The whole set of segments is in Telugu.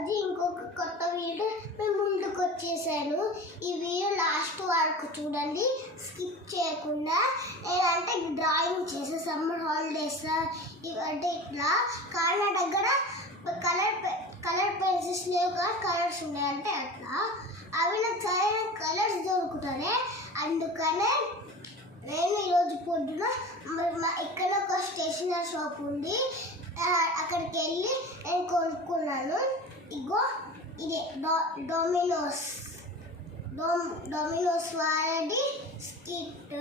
అది ఇంకొక కొత్త వీడియో మేము ముందుకు వచ్చేసాను. ఈ వీడియో లాస్ట్ వరకు చూడండి, స్కిప్ చేయకుండా. నేనంటే డ్రాయింగ్ చేసే సమ్మర్ హాలిడేస్ ఇవంటే ఇట్లా కాళ్ళ దగ్గర కలర్ పెన్సిల్స్ లేవు కానీ కలర్స్ ఉన్నాయంటే అట్లా అవి నాకు సరైన కలర్స్ దొరుకుతాయి. అందుకనే నేను ఈరోజు పొద్దున ఇక్కడ ఒక స్టేషనరీ షాప్ ఉంది, అక్కడికి వెళ్ళి నేను కొనుక్కున్నాను. ఇగో ఇదే డొమినోస్ వాడి స్టిక్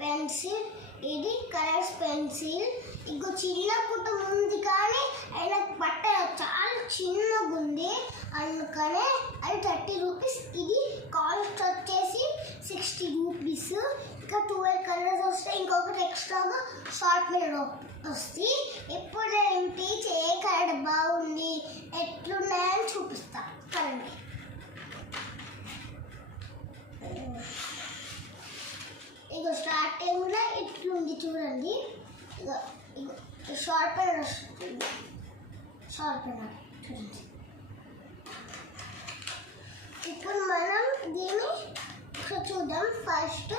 పెన్సిల్, ఇది కలర్స్ పెన్సిల్. ఇగో చిన్న కుటుంబం ఉంది కానీ అయినా పట్ట చాలా చిన్నగా ఉంది, అందుకనే అది 30 రూపీస్. ఇది కాస్ట్ వచ్చేసి 60 రూపీస్. ఇంకా 12 కలర్స్ వస్తాయి, ఇంకొకటి ఎక్స్ట్రాగా షార్ట్ మీద వస్తాయి. ఇప్పుడు నేను టీచ్ ఏ కలర్ బాగుంది ఎట్లున్నాయని చూపిస్తా. కలండి, ఇగో స్టార్టింగ్ కూడా ఇట్లుంది చూడండి. ఇగో ఇగో షార్ట్ పెన్ వస్తుంది, షార్ట్ పెన్ చూడండి. ఇప్పుడు మనం దీన్ని చూద్దాం. ఫస్ట్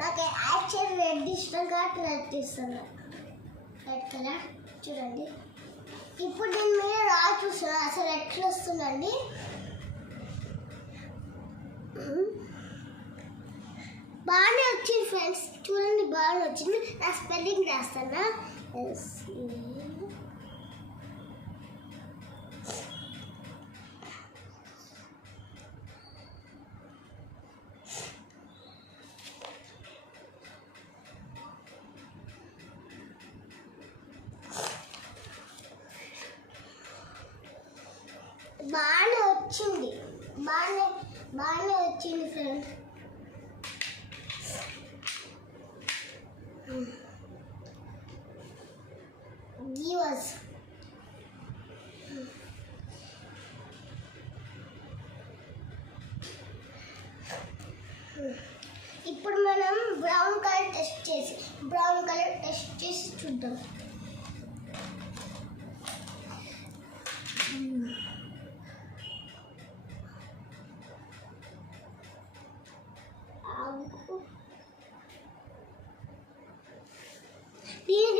నాకు యాక్చువల్ రెడ్ ఇష్టం కాబట్టి రెడ్ ఇస్తాను, రెడ్ కలర్ చూడండి. ఇప్పుడు దీని మీద చూస్తున్నా అసలు ఎట్లా వస్తుందండి. బాగానే వచ్చింది ఫ్రెండ్స్, చూడండి బాగానే వచ్చింది. నా స్పెల్లింగ్ రాస్తానా, బాగానే వచ్చింది, బాగానే వచ్చింది ఫ్రెండ్స్. గివర్స్ ఇప్పుడు మనం బ్రౌన్ కలర్ టెస్ట్ చేసి చూద్దాం.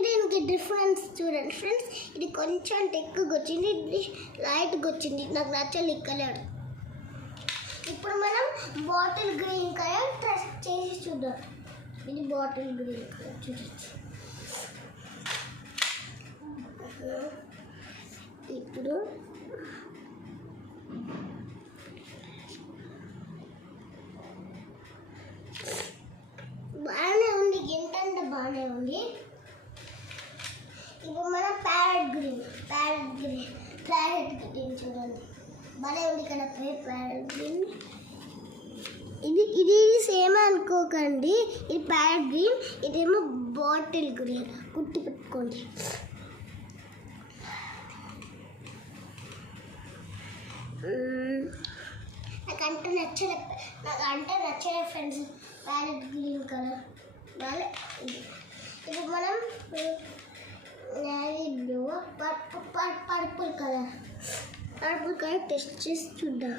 దీనికి డిఫరెన్స్ చూడండి ఫ్రెండ్స్, ఇది కొంచెం ఎక్కువగా వచ్చింది, ఇది లైట్గా వచ్చింది. నాకు నచ్చలేదు ఈ కలర్. ఇప్పుడు మనం బాటిల్ గ్రీన్ కలర్ టెస్ట్ చేసి చూద్దాం. ఇది బాటిల్ గ్రీన్ కలర్ చూడొచ్చు. ఇప్పుడు బాగానే ఉంది, ఏంటంటే బాగానే ఉంది. ఇప్పుడు మనం ప్యారెట్ గ్రీన్ చూడండి, బాగానే ఉంది కదా ప్యారెట్ గ్రీన్. ఇది సేమ్ అనుకోకండి, ఇది ప్యారెట్ గ్రీన్, ఇదేమో బాటిల్ గ్రీన్, గుర్తు పెట్టుకోండి. నాకంటే నచ్చలే ఫ్రెండ్స్ ప్యారెట్ గ్రీన్ కలర్. బాగా ఇప్పుడు మనం navy blue, purple colour test చేసి చూద్దాం.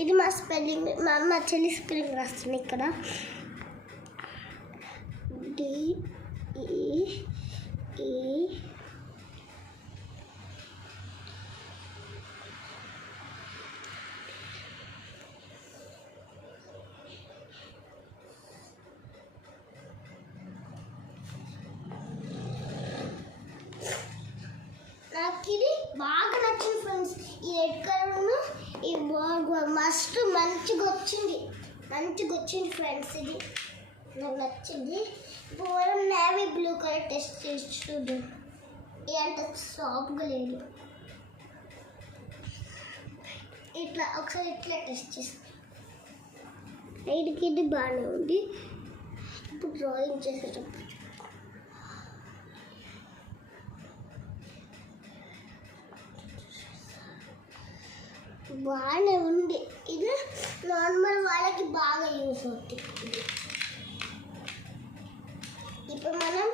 ఇది మా స్పెల్లింగ్, మా చెల్లి స్పెల్లింగ్ రాస్తుంది ఇక్కడ. DEE నాకు ఇది బాగా నచ్చింది ఫ్రెండ్స్. ఈ రెడ్ కలర్ను ఈ మస్ట్ మంచిగా వచ్చింది ఫ్రెండ్స్, ఇది నాకు నచ్చింది. ఇప్పుడు మనం నేవీ బ్లూ కలర్ టెస్ట్ చేసి చూద్దాం. ఇది అంత సాఫ్ట్గా లేదు, ఇట్లా ఒకసారి ఇట్లా టెస్ట్ చేస్తాం. ఇది బాగానే ఉంది. ఇప్పుడు డ్రాయింగ్ చేసేటప్పుడు బాగానే ఉంది. ఇది నార్మల్ వాళ్ళకి బాగా యూస్ అవుతుంది. ఇప్పుడు మనం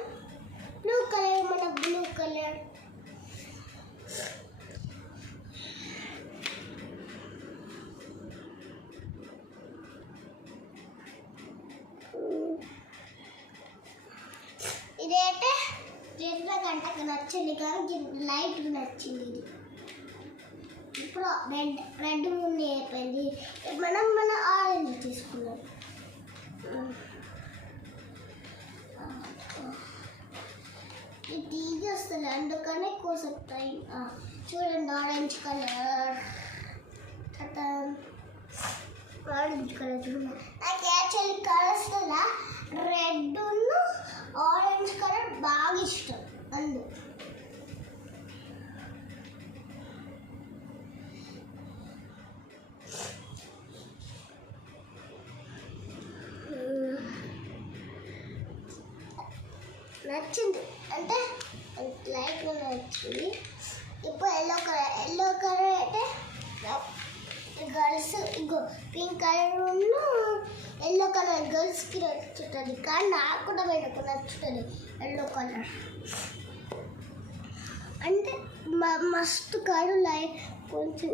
బ్లూ కలర్ నాకు అంతగా నచ్చింది కానీ లైట్గా నచ్చింది ఇది. ఇప్పుడు రెడ్ ముందు అయిపోయింది. మన ఆరెంజ్ తీసుకున్నాం. ఇది తీగి వస్తుంది అందుకనే కోసం టైం. చూడండి ఆరెంజ్ కలర్ చూడండి. నాకు actually colours red orange colour బాగా ఇష్టం. నచ్చింది అంటే లైట్గా నచ్చింది. ఇప్పుడు ఎల్లో కలర్ అయితే గర్ల్స్ ఇంకో పింక్ కలర్ ఎల్లో కలర్ గర్ల్స్కి నచ్చుతుంది కానీ నాకు కూడా వీళ్ళకు నచ్చుతుంది ఎల్లో కలర్. అంటే మస్తు కలర్ లైట్ కొంచెం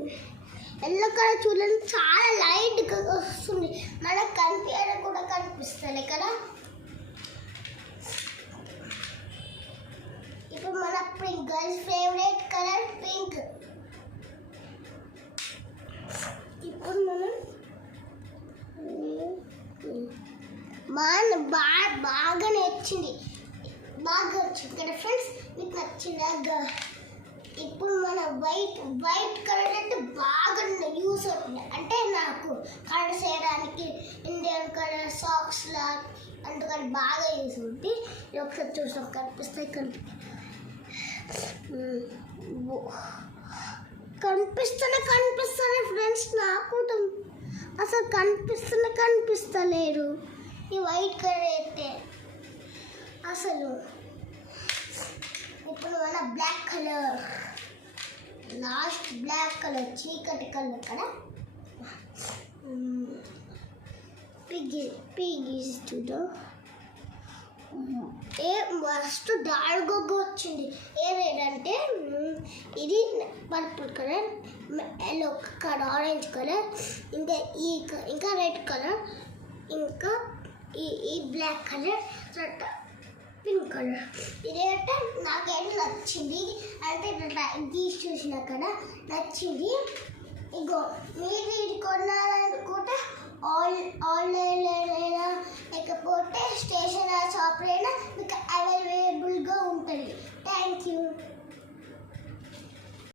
ఎల్లో కలర్ చూడండి చాలా లైట్గా వస్తుంది. మనకు కనిపించడం కూడా కనిపిస్తుంది కదా. ఇప్పుడు మన pink girls favourite colour pink. ఇప్పుడు మనం బాగా నచ్చింది కదా ఫ్రెండ్స్, మీకు నచ్చిందా? ఇప్పుడు మన వైట్ కలర్ అంటే బాగా యూస్ అవుతుంది. అంటే నాకు కలర్స్ వేయడానికి ఇండియన్ కలర్ సాక్స్లా అందుకని బాగా యూస్ అవుతుంది. ఒకసారి చూసాం కనిపిస్తాయి కనిపిస్తాయి ఫ్రెండ్స్. నాకు అసలు కనిపిస్తలేరు ఈ వైట్ కలర్ అయితే అసలు. ఇప్పుడు మన black colour last black colour చీకటి కలర్ కదా. పిగ్ చూద్దాం. ఫస్ట్ డార్క్ వచ్చింది. ఏదేంటంటే ఇది purple colour, yellow colour, orange colour, ఇంకా రెడ్ కలర్, ఇంకా ఈ బ్లాక్ కలర్, తర్వాత పింక్ కలర్. ఇదేంటే నాకైతే నచ్చింది. అంటే గీసి చూసినా కదా నచ్చింది. ఇగో మీరు ఇది కొనాలనుకుంటే ఆన్లైన్లో అయినా లేకపోతే స్టేషనరీ షాప్లో అయినా మీకు అవైలబుల్గా ఉంటుంది. Thank you.